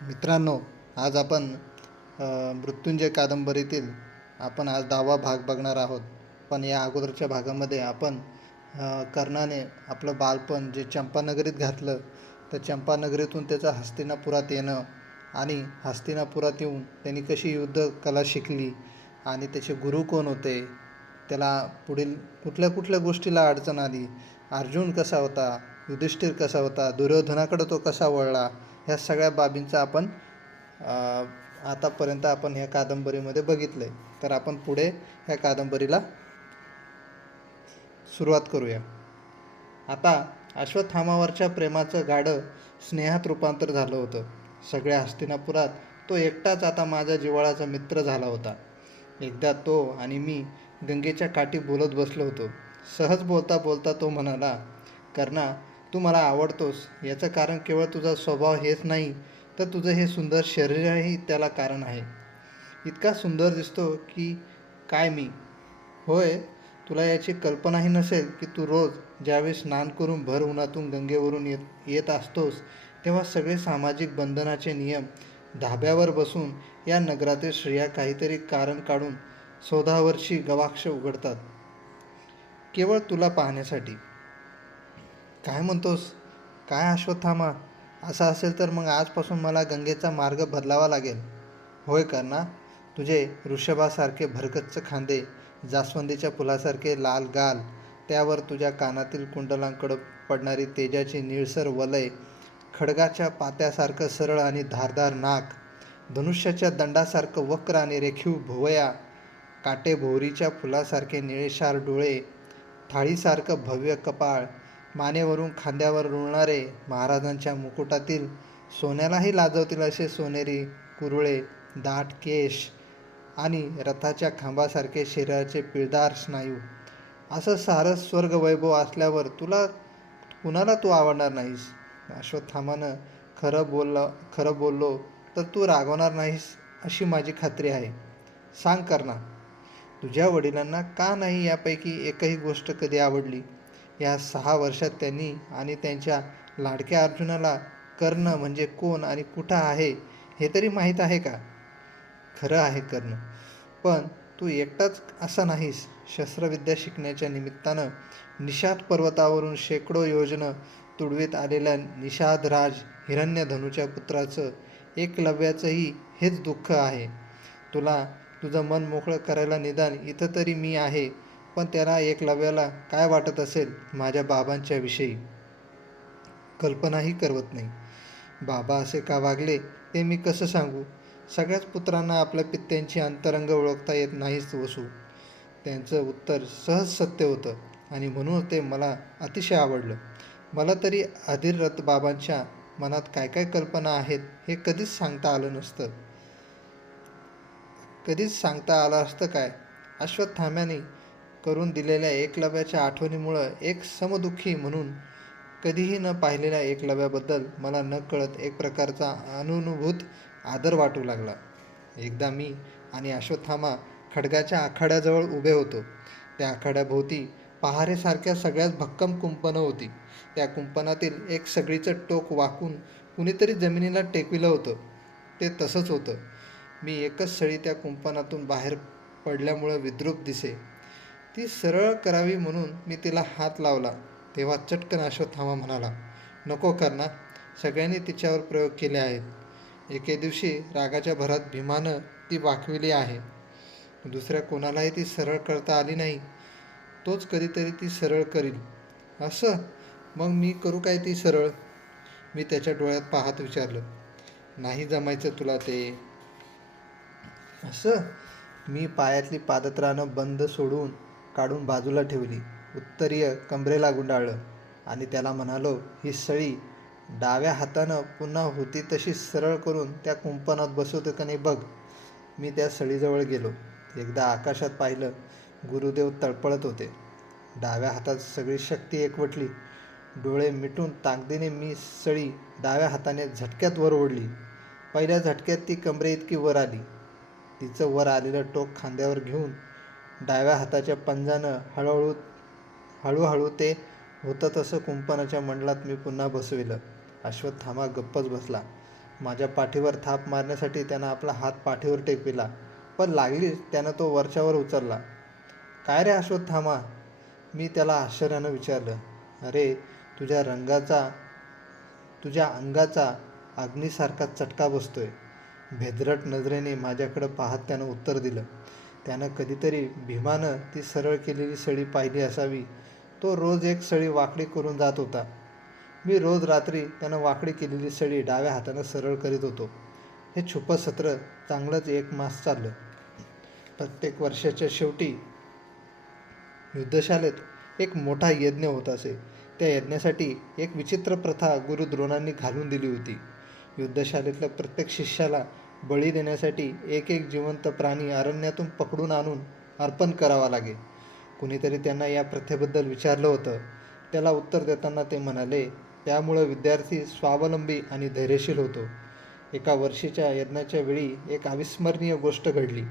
मित्रांनो, आज आपण मृत्युंजय कादंबरीतील आपण आज 10वा भाग बघणार आहोत. पण या अगोदरच्या भागामध्ये आपण कर्णाने आपलं बालपण जे चंपानगरीत घातलं, तर चंपानगरीतून त्याचं हस्तिनापुरात येणं आणि हस्तिनापुरात येऊन त्यांनी कशी युद्ध कला शिकली आणि त्याचे गुरु कोण होते, त्याला पुढील कुठल्या कुठल्या गोष्टीला अडचण आली, अर्जुन कसा होता, युधिष्ठिर कसा होता, दुर्योधनाकडे तो कसा वळला, ह्या सगळ्या बाबींचा आपण आतापर्यंत आपण ह्या कादंबरीमध्ये बघितलं आहे. तर आपण पुढे ह्या कादंबरीला सुरुवात करूया. आता अश्वत्थामावरच्या प्रेमाचं गाडं स्नेहात रूपांतर झालं होतं. सगळ्या हस्तिनापुरात तो एकटाच आता माझा जिव्हाळाचा मित्र झाला होता. एकदा तो आणि मी गंगेच्या काठी बोलत बसलो होतो. सहज बोलता बोलता तो म्हणाला, कर्णा, तू मला आवडतोस याचं कारण केवळ तुझा स्वभाव हेच नाही, तर तुझं हे सुंदर शरीरही त्याला कारण आहे. इतका सुंदर दिसतो की काय मी. होय, तुला याची कल्पनाही नसेल की तू रोज ज्यावेळी स्नान करून भर उन्हातून गंगेवरून येत असतोस, तेव्हा सगळे सामाजिक बंधनाचे नियम धाब्यावर बसून या नगरातील स्त्रिया काहीतरी कारण काढून सौदावरची गवाक्ष उघडतात, केवळ तुला पाहण्यासाठी. काय म्हणतोस? काय अश्वत्थामा? असं असेल तर मग आजपासून मला गंगेचा मार्ग बदलावा लागेल. होय कर्णा, तुझे वृषभासारखे भरगच्च खांदे, जास्वंदीच्या फुलासारखे लाल गाल, त्यावर तुझ्या कानातील कुंडलांकडं पडणारी तेजाची निळसर वलय, खडगाच्या पात्यासारखं सरळ आणि धारदार नाक, धनुष्याच्या दंडासारखं वक्र आणि रेखीव भुवया, काटेभोवरीच्या फुलासारखे निळेशार डोळे, थाळीसारखं भव्य कपाळ, मानेवरून खांद्यावर रुळणारे महाराजांच्या मुकुटातील सोन्यालाही लाजवतील असे सोनेरी कुरुळे दाट केश आणि रथाच्या खांबासारखे शरीराचे पिळदार स्नायू, असं सारं स्वर्गवैभव असल्यावर तुला कुणाला तू आवडणार नाहीस? अश्वत्थामानं खरं बोललो तर तू रागवणार नाहीस अशी माझी खात्री आहे. सांग कर्णा, तुझ्या वडिलांना का नाही यापैकी एकही गोष्ट कधी आवडली? या 6 वर्षात त्यांनी आणि त्यांच्या लाडक्या अर्जुनाला कर्ण म्हणजे कोण आणि कुठं आहे हे तरी माहीत आहे का? खरं आहे कर्ण, पण तू एकटाच असा नाहीस. शस्त्रविद्या शिकण्याच्या निमित्तानं निषाद पर्वतावरून शेकडो योजनं तुडवीत आलेल्या निषादराज हिरण्यधनुच्या पुत्राचं एकलव्याचंही हेच दुःख आहे. तुला तुझं मन मोकळं करायला निदान इथं तरी मी आहे, पण त्याला एकलव्याला काय वाटत असेल माझ्या बाबांच्या विषयी कल्पनाही करवत नाही. बाबा असे का वागले ते मी कसं सांगू? सगळ्याच पुत्रांना आपल्या पित्यांची अंतरंग ओळखता येत नाहीच वसू. त्यांचं उत्तर सहज सत्य होतं आणि म्हणून ते मला अतिशय आवडलं. मला तरी अधिरथ बाबांच्या मनात काय काय कल्पना आहेत हे कधीच सांगता आलं असतं काय? अश्वत्थाम्याने करून दिलेल्या एकलव्याच्या आठवणीमुळं एक समदुःखी म्हणून कधीही न पाहिलेल्या एकलव्याबद्दल मला नकळत एक प्रकारचा अननुभूत आदर वाटू लागला. एकदा मी आणि अश्वत्थामा खडगाच्या आखाड्याजवळ उभे होतो. त्या आखाड्याभोवती पहारेसारख्या सगळ्यात भक्कम कुंपणं होती. त्या कुंपणातील एक सगळीचं टोक वाकून कुणीतरी जमिनीला टेकविलं होतं. ते तसंच होतं. मी एकच सळी त्या कुंपणातून बाहेर पडल्यामुळं विद्रूप दिसे. ती सरळ करावी म्हणून मी तिला हात लावला, तेव्हा चटकन अश्वत्थामा म्हणाला, नको कर्णा, सगळ्यांनी तिच्यावर प्रयोग केले आहेत. एके दिवशी रागाच्या भरात भीमानं ती वाकविली आहे. दुसऱ्या कोणालाही ती सरळ करता आली नाही. तोच कधीतरी ती सरळ करील. असं? मग मी करू काय ती सरळ? मी त्याच्या डोळ्यात पाहत विचारलं. नाही जमायचं तुला ते. असं? मी पायातली पादत्राणं बंद काढून बाजूला ठेवली, उत्तरीय कमरेला गुंडाळलं आणि त्याला म्हणालो, ही सळी डाव्या हातानं पुन्हा होती तशी सरळ करून त्या कुंपणात बसवतो का नाही बघ. मी त्या सळीजवळ गेलो. एकदा आकाशात पाहिलं. गुरुदेव तळपळत होते. डाव्या हातात सगळी शक्ती एकवटली. डोळे मिटून ताकदीने मी सळी डाव्या हाताने झटक्यात वर ओढली. पहिल्या झटक्यात ती कमरेइतकी वर आली. तिचं वर आलेलं टोक खांद्यावर घेऊन डाव्या हाताच्या पंजानं हळूहळू ते होतं तसं कुंपणाच्या मंडलात मी पुन्हा बसविलं. अश्वत्थामा गप्पच बसला. माझ्या पाठीवर थाप मारण्यासाठी त्यानं आपला हात पाठीवर टेकविला, पण लागलीच त्यानं तो वरच्यावर उचलला. काय रे अश्वत्थामा? मी त्याला आश्चर्यानं विचारलं. अरे, तुझ्या रंगाचा तुझ्या अंगाचा अग्नीसारखा चटका बसतोय. भेदरट नजरेने माझ्याकडं पाहत त्यानं उत्तर दिलं. त्यानं कधीतरी भीमानं ती सरळ केलेली सळी पाहिली असावी. तो रोज एक सळी वाकडी करून जात होता. मी रोज रात्री त्यानं वाकडी केलेली सळी डाव्या हातानं सरळ करीत होतो. हे छुपं सत्र चांगलंच 1 मास चाललं. प्रत्येक वर्षाच्या शेवटी युद्धशाळेत एक मोठा यज्ञ होत असे. त्या यज्ञासाठी एक विचित्र प्रथा गुरु द्रोणांनी घालून दिली होती. युद्धशाळेतल्या प्रत्येक शिष्याला बळी देण्यासाठी एक एक जिवंत प्राणी अरण्यातून पकडून आणून अर्पण करावा लागे. कुणीतरी त्यांना या प्रथेबद्दल विचारलं होतं. त्याला उत्तर देताना ते म्हणाले, त्यामुळं विद्यार्थी स्वावलंबी आणि धैर्यशील होतो. एका वर्षीच्या यज्ञाच्या वेळी एक अविस्मरणीय गोष्ट घडली.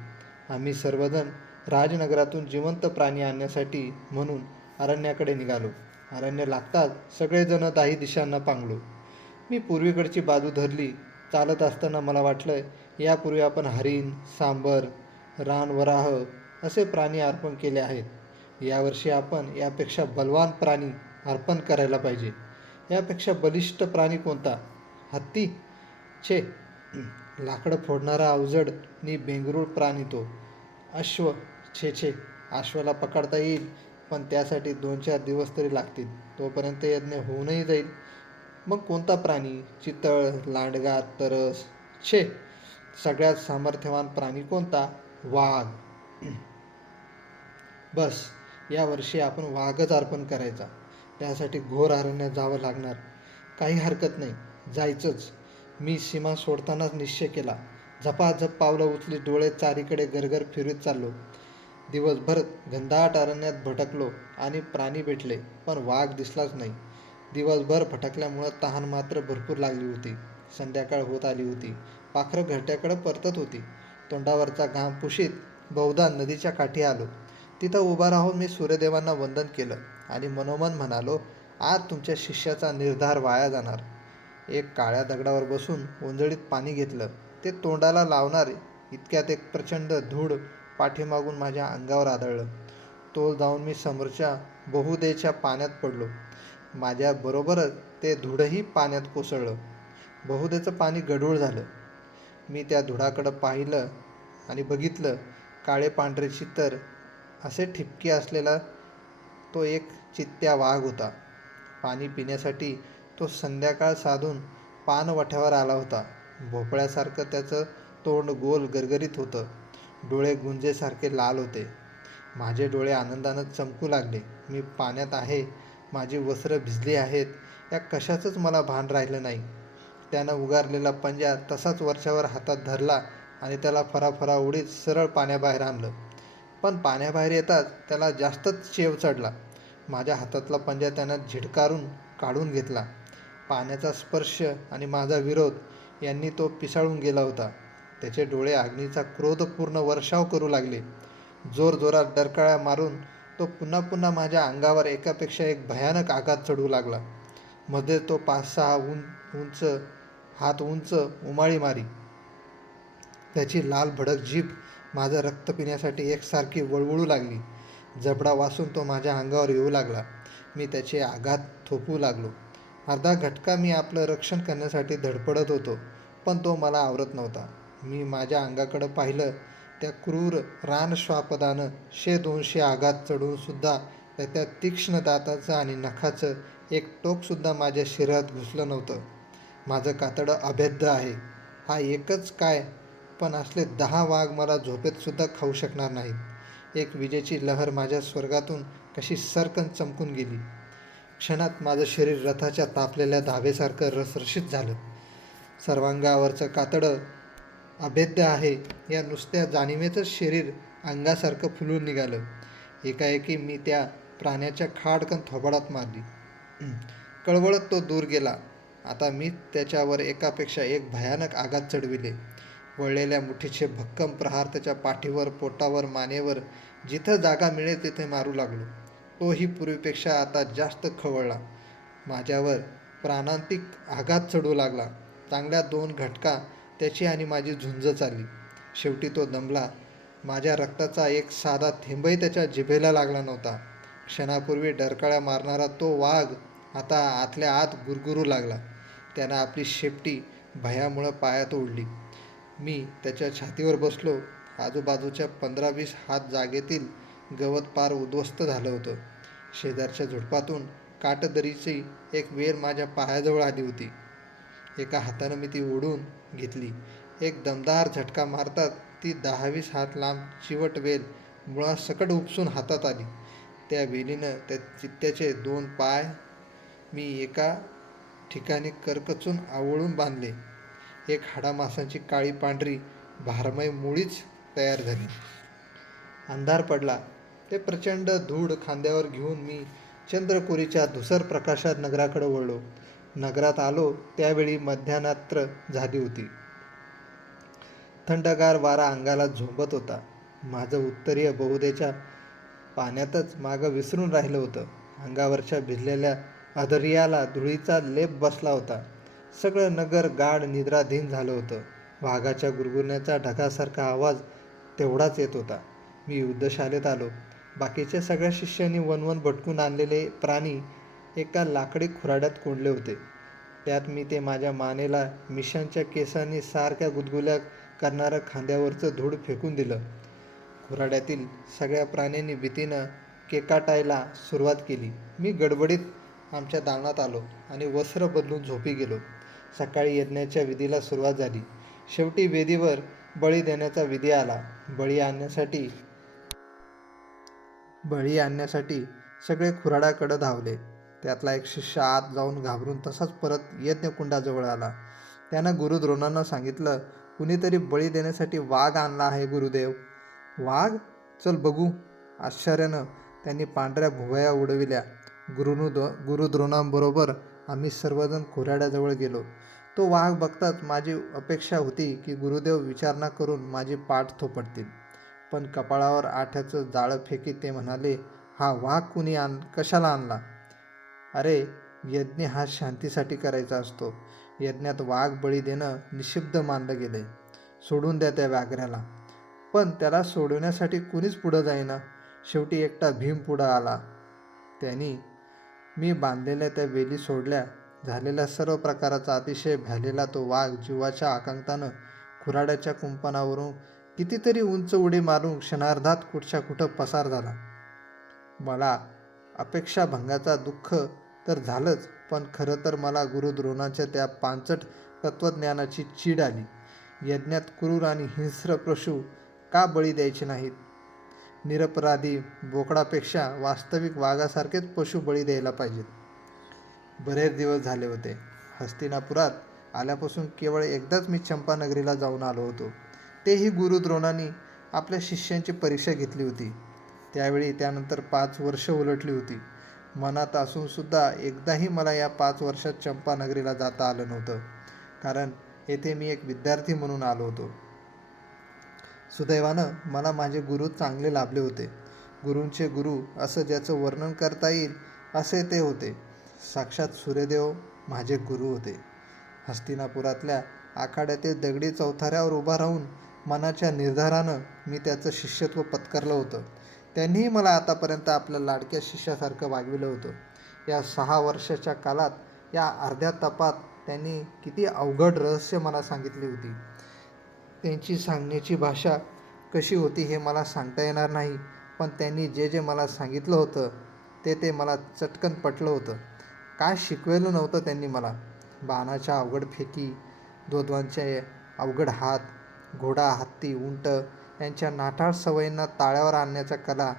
आम्ही सर्वजण राजनगरातून जिवंत प्राणी आणण्यासाठी म्हणून अरण्याकडे निघालो. अरण्य लागताच सगळेजण दाही दिशांना पांगलो. मी पूर्वेकडची बाजू धरली. चालत असताना मला वाटलं, यापूर्वी आपण हरिण, सांबर, रानवराह असे प्राणी अर्पण केले आहेत. यावर्षी आपण यापेक्षा बलवान प्राणी अर्पण करायला पाहिजे. यापेक्षा बलिष्ठ प्राणी कोणता? हत्ती? छे, लाकडं फोडणारा अवजड नि बेंगरूळ प्राणी तो. अश्व? छे छे, अश्वाला पकडता येईल, पण त्यासाठी 2-4 दिवस तरी लागतील. तोपर्यंत यज्ञ होऊनही जाईल. मग कोणता प्राणी? चितळ, लांडगा, तरस? छे, सगळ्यात सामर्थ्यवान प्राणी कोणता? वाघ. बस, यावर्षी आपण वाघच अर्पण करायचा. त्यासाठी घोर अरण्यात जावं लागणार. काही हरकत नाही, जायचंच. मी सीमा सोडतानाच निश्चय केला. झपाझप पावलं उचली, डोळे चारीकडे गरगर फिरवीत चाललो. दिवसभर घनदाट अरण्यात भटकलो आणि प्राणी भेटले, पण वाघ दिसलाच नाही. दिवसभर भटकल्यामुळं तहान मात्र भरपूर लागली होती. संध्याकाळ होत आली होती. पाखरं घरट्याकडे परतत होती. तोंडावरचा घाम पुशीत बहुधा नदीच्या काठी आलो. तिथं उभा राहून मी सूर्यदेवांना वंदन केलं आणि मनोमन म्हणालो, आज तुमच्या शिष्याचा निर्धार वाया जाणार. एक काळ्या दगडावर बसून ओंजळीत पाणी घेतलं. ते तोंडाला लावणार इतक्यात एक प्रचंड धूळ पाठीमागून माझ्या अंगावर आदळलं. तोल जाऊन मी समोरच्या बहुदेच्या पाण्यात पडलो. माझ्याबरोबरच ते धूळही पाण्यात कोसळलं. बहुदेचं पाणी गढूळ झालं. मी त्या धुडाकडं पाहिलं आणि बघितलं, काळे पांढरे चित्तर असे ठिपके असलेला तो एक चित्त्या वाघ होता. पाणी पिण्यासाठी तो संध्याकाळ साधून पाणवठ्यावर आला होता. भोपळ्यासारखं त्याचं तोंड गोल गरगरीत होतं. डोळे गुंजेसारखे लाल होते. माझे डोळे आनंदानं चमकू लागले. मी पाण्यात आहे, माझी वस्त्रं भिजली आहेत, या कशाचंच मला भान राहिलं नाही. त्यानं उगारलेला पंजा तसाच वरच्यावर हातात धरला आणि त्याला फराफरा उडीत सरळ पाण्याबाहेर आणलं. पण पाण्याबाहेर येताच त्याला जास्तच चेव चढला. माझ्या हातातला पंजा त्यानं झिडकारून काढून घेतला. पाण्याचा स्पर्श आणि माझा विरोध यांनी तो पिसाळून गेला होता. त्याचे डोळे अग्नीचा क्रोधपूर्ण वर्षाव करू लागले. जोरजोरात डरकाळ्या मारून तो पुन्हा पुन्हा माझ्या अंगावर एकापेक्षा एक भयानक आघात चढवू लागला. मध्ये तो 5-6 उंच हात उंच उमाळी मारी. त्याची लाल भडक जीभ माझं रक्त पिण्यासाठी एकसारखी वळवळू लागली. जबडा वासून तो माझ्या अंगावर येऊ लागला. मी त्याचे आघात थोपवू लागलो. अर्धा घटका मी आपलं रक्षण करण्यासाठी धडपडत होतो, पण तो मला आवरत नव्हता. मी माझ्या अंगाकडं पाहिलं. त्या क्रूर रानश्वापदानं 100-200 आघात चढवूनसुद्धा त्या तीक्ष्ण दाताचं आणि नखाचं एक टोकसुद्धा माझ्या शरीरात घुसलं नव्हतं. माझं कातडं अभेद्य आहे. हा एकच काय, पण असले 10 वाघ मला झोपेतसुद्धा खाऊ शकणार नाहीत. एक विजेची लहर माझ्या स्वर्गातून कशी सरकन चमकून गेली. क्षणात माझं शरीर रथाच्या तापलेल्या धाबेसारखं रसरशीत झालं. सर्वांगावरचं कातडं अभेद्य आहे या नुसत्या जाणीवेचंच शरीर अंगासारखं फुलून निघालं. एकाएकी मी त्या प्राण्याच्या खाडकन थोबाडात मारली. कळवळत तो दूर गेला. आता मी त्याच्यावर एकापेक्षा एक भयानक आघात चढविले. वळलेल्या मुठीचे भक्कम प्रहार त्याच्या पाठीवर, पोटावर, मानेवर, जिथं जागा मिळेल तिथे मारू लागलो. तोही पूर्वीपेक्षा आता जास्त खवळला. माझ्यावर प्राणांतिक आघात चढू लागला. चांगल्या 2 घटका त्याची आणि माझी झुंज चालली. शेवटी तो दमला. माझ्या रक्ताचा एक साधा थेंबही त्याच्या जिभेला लागला नव्हता. क्षणापूर्वी डरकाळ्या मारणारा तो वाघ आता आतल्या आत गुरगुरू लागला. त्यानं आपली शेपटी भयामुळं पायात ओढली. मी त्याच्या छातीवर बसलो. आजूबाजूच्या 15-20 हात जागेतील गवत पार उद्ध्वस्त झालं होतं. शेजारच्या झुडपातून काटदरीची एक वेल माझ्या पायाजवळ आली होती. एका हातानं मी ती ओढून घेतली. एक दमदार झटका मारताच ती 10-20 हात लांब चिवट वेल मुळासकट उपसून हातात आली. त्या वेलीनं त्या चित्त्याचे 2 पाय मी एका ठिकाणी करकचून आवळून बांधले. एक हाडामासांची काळी पांढरी भारमय मुळीच तयार झाली. अंधार पडला. ते प्रचंड धूळ खांद्यावर घेऊन मी चंद्रकोरीच्या धुसर प्रकाशात नगराकडे वळलो. नगरात आलो त्यावेळी मध्यारात्र झाली होती. थंडगार वारा अंगाला झोंबत होता. माझं उत्तरीय बहुदेच्या पाण्यातच मागं विसरून राहिलं होतं. अंगावरच्या भिजलेल्या अधर्याला धुळीचा लेप बसला होता. सगळं नगर गाढ निद्राधीन झालं होतं. वाघाच्या गुरगुरण्याचा ढगासारखा आवाज तेवढाच येत होता. मी युद्धशाळेत आलो. बाकीच्या सगळ्या शिष्यांनी वणवण भटकून आणलेले प्राणी एका लाकडी खुराड्यात कोंडले होते. त्यात मी ते माझ्या मानेला मिशांच्या केसांनी सारख्या गुदगुल्या करणारं खांद्यावरचं धूळ फेकून दिलं. खुराड्यातील सगळ्या प्राण्यांनी भीतीनं केकाटायला सुरुवात केली. मी गडबडीत आमच्या दालनात आलो आणि वस्त्र बदलून झोपी गेलो. सकाळी यज्ञाच्या विधीला सुरुवात झाली. शेवटी वेदीवर बळी देण्याचा विधी आला. बळी आणण्यासाठी सगळे खुराड्याकडे धावले. त्यातला एक शिष्य आत जाऊन घाबरून तसाच परत यज्ञकुंडाजवळ आला. त्यानं गुरुद्रोणांना सांगितलं, कुणीतरी बळी देण्यासाठी वाघ आणला आहे गुरुदेव. वाघ? चल बघू. आश्चर्यानं त्यांनी पांढऱ्या भुवया उडविल्या. गुरुद्रोणांबरोबर आम्ही सर्वजण खुराड्याजवळ गेलो. तो वाघ बघताच माझी अपेक्षा होती की गुरुदेव विचारणा करून माझी पाठ थोपटतील. पण कपाळावर आठ्याचं जाळं फेकीत ते म्हणाले, हा वाघ कशाला आणला? अरे, यज्ञ हा शांतीसाठी करायचा असतो. यज्ञात वाघ बळी देणं निषिद्ध मानलं गेलंय. सोडून द्या त्या व्याघ्राला. पण त्याला सोडवण्यासाठी कुणीच पुढं जाईना. शेवटी एकटा भीम पुढं आला. त्यांनी मी बांधलेल्या त्या वेली सोडल्या. झालेल्या सर्व प्रकाराचा अतिशय भ्यालेला तो वाघ जीवाच्या आकांतानं खुराड्याच्या कुंपणावरून कितीतरी उंच उडी मारून क्षणार्धात कुठच्या कुठं पसार झाला. मला अपेक्षाभंगाचा दुःख तर झालंच, पण खरं तर मला गुरुद्रोणाच्या त्या पांचट तत्त्वज्ञानाची चीड आली. यज्ञात क्रूर आणि हिंस्र पशु का बळी द्यायचे नाहीत? निरपराधी बोकडापेक्षा वास्तविक वाघासारखेच पशु बळी द्यायला पाहिजेत. बरेच दिवस झाले होते. हस्तिनापुरात आल्यापासून केवळ एकदाच मी चंपानगरीला जाऊन आलो होतो. तेही गुरुद्रोणांनी आपल्या शिष्यांची परीक्षा घेतली होती. त्यावेळी त्यानंतर 5 वर्ष उलटली होती. मनात असूनसुद्धा एकदाही मला या 5 वर्षात चंपानगरीला जाता आलं नव्हतं. कारण येथे मी एक विद्यार्थी म्हणून आलो होतो. सुदैवानं मला माझे गुरु चांगले लाभले होते. गुरूंचे गुरु असं ज्याचं वर्णन करता येईल असे ते होते. साक्षात सूर्यदेव माझे गुरु होते. हस्तिनापुरातल्या आखाड्यातील दगडी चौथऱ्यावर उभा राहून मनाच्या निर्धारानं मी त्याचं शिष्यत्व पत्करलं होतं. त्यांनीही मला आतापर्यंत आपल्या लाडक्या शिष्यासारखं वागविलं होतं. या 6 वर्षाच्या कालात, या अर्ध्या तपात त्यांनी किती अवघड रहस्य मला सांगितली होती. त्यांची सांगण्याची भाषा कशी होती हे मला सांगता येणार नाही, पण त्यांनी जे जे मला सांगितलं होतं ते मला चटकन पटलं होतं. काय शिकवलं नव्हतं त्यांनी मला? बाणाच्या अवघड फेकी, दोद्वांचे अवघड हात, घोडा, हत्ती, उंट यांच्या नाठाळ सवयींना ताळ्यावर आणण्याचा कला,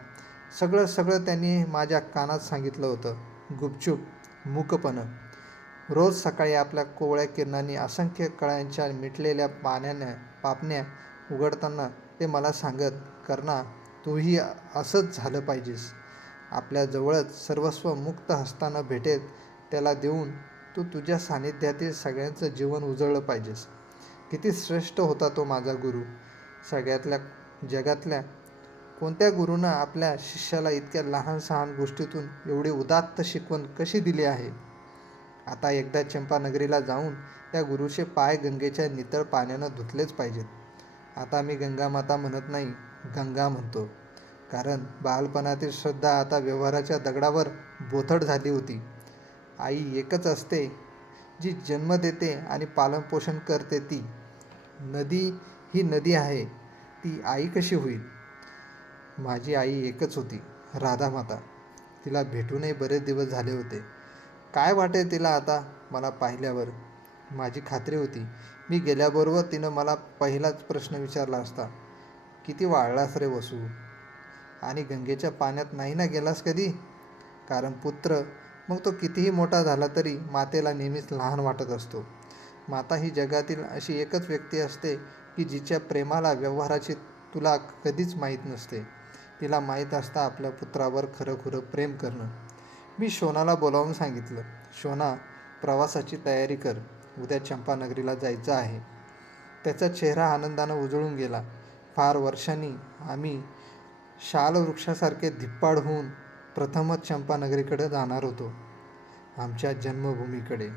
सगळं त्यांनी माझ्या कानात सांगितलं होतं. गुपचूप, मूकपणं. रोज सकाळी आपल्या कोवळ्या किरणांनी असंख्य कळ्यांच्या मिटलेल्या पापण्या उघडताना ते मला सांगत, कर्णा, तूही असंच झालं पाहिजेस. आपल्या जवळच सर्वस्व मुक्त हस्तानं भेटेल त्याला देऊन तू तुझ्या सानिध्यातील सगळ्यांचं जीवन उजळलं पाहिजेस. किती श्रेष्ठ होता तो माझा गुरु. जगातल्या कोणत्या गुरूनं आपल्या शिष्याला इतक्या लहान सहान गोष्टीतून एवढी उदात्त शिकवण कशी दिली आहे? आता एकदा चंपानगरीला जाऊन त्या गुरुचे पाय गंगेच्या नितळ पाण्यानं धुतलेच पाहिजेत. आता मी गंगामाता म्हणत नाही, गंगा म्हणतो. कारण बालपणातील श्रद्धा आता व्यवहाराच्या दगडावर बोथट झाली होती. आई एकच असते जी जन्म देते आणि पालनपोषण करते ती. नदी ही नदी आहे, ती आई कशी होईल? माझी आई एकच होती, राधामाता. तिला भेटूनही बरेच दिवस झाले होते. काय वाटेल तिला आता मला पाहिल्यावर? माझी खात्री होती, मी गेल्याबरोबर तिनं मला पहिलाच प्रश्न विचारला असता, किती वाळलास रे वसू? आणि गंगेच्या पाण्यात नाही ना गेलास कधी? कारण पुत्र, मग तो कितीही मोठा झाला तरी मातेला नेहमीच लहान वाटत असतो. माता ही जगातील अशी एकच व्यक्ती असते की जिच्या प्रेमाला व्यवहाराची तुला कधीच माहीत नसते. तिला माहीत असतं आपल्या पुत्रावर खरंखुरं प्रेम करणं. मी शोनाला बोलावून सांगितलं, शोना, प्रवासाची तयारी कर, उद्या चंपानगरीला जायचं आहे. त्याचा चेहरा आनंदानं उजळून गेला. फार वर्षांनी आम्ही शालवृक्षासारखे धिप्पाड होऊन प्रथमच चंपानगरीकडे जाणार होतो, आमच्या जन्मभूमीकडे.